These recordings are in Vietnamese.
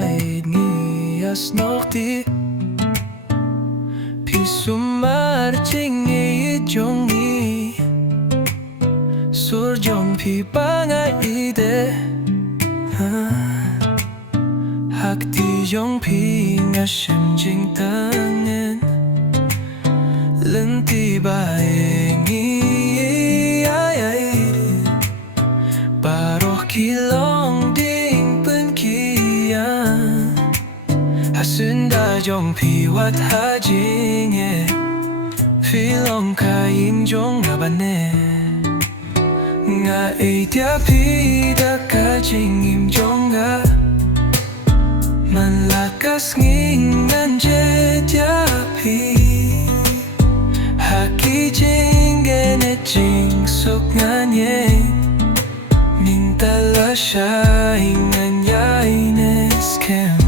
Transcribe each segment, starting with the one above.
Ngiyas nokti Pisumar chingi jongi Surjong pi panga ide Hakti jong pi nga shem jing tangen Lenti bae ngi Baroh kilong ding pen kia Hasunda jong pi wat ha jing Phi long ka yin jong abane Nga e tia pi da ka jing im jong ga Man lakas nging nan je tia pi Haki jing ene jing suk ngan ye Ning tala siya ingan ya ineskem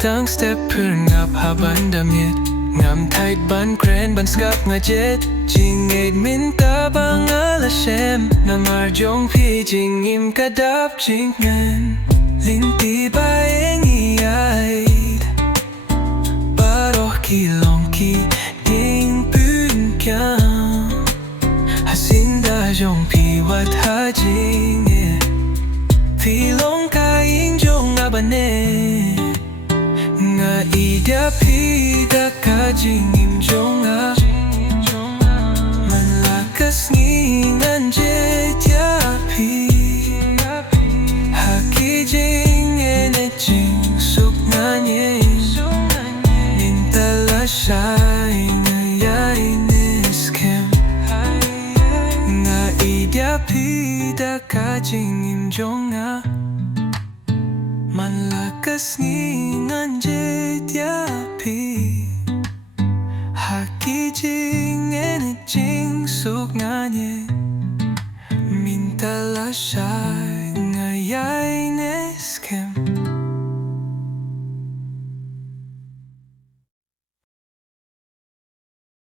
Tang step per ngap haban damit Ngam tight ban kren ban skap nga jet Jing eid minta bang ala shem Namar jong pi jing im kadap jing ngan Linti baeng iait Baroh kilong ki ding pun kyang Hasinda jong pi wat ha jing Phi long ka ing jong abane Nga ida pi da ka jing im jong a Man lakas ngingan je tia pi Haki jing ene jing suk ngan ye Nintala siya nga ya ineskem Nga ida pi da ka jing im jong a Man lakas ngingan je tia pi Haki jing ene jing suk ngan ye Minta la siya nga ya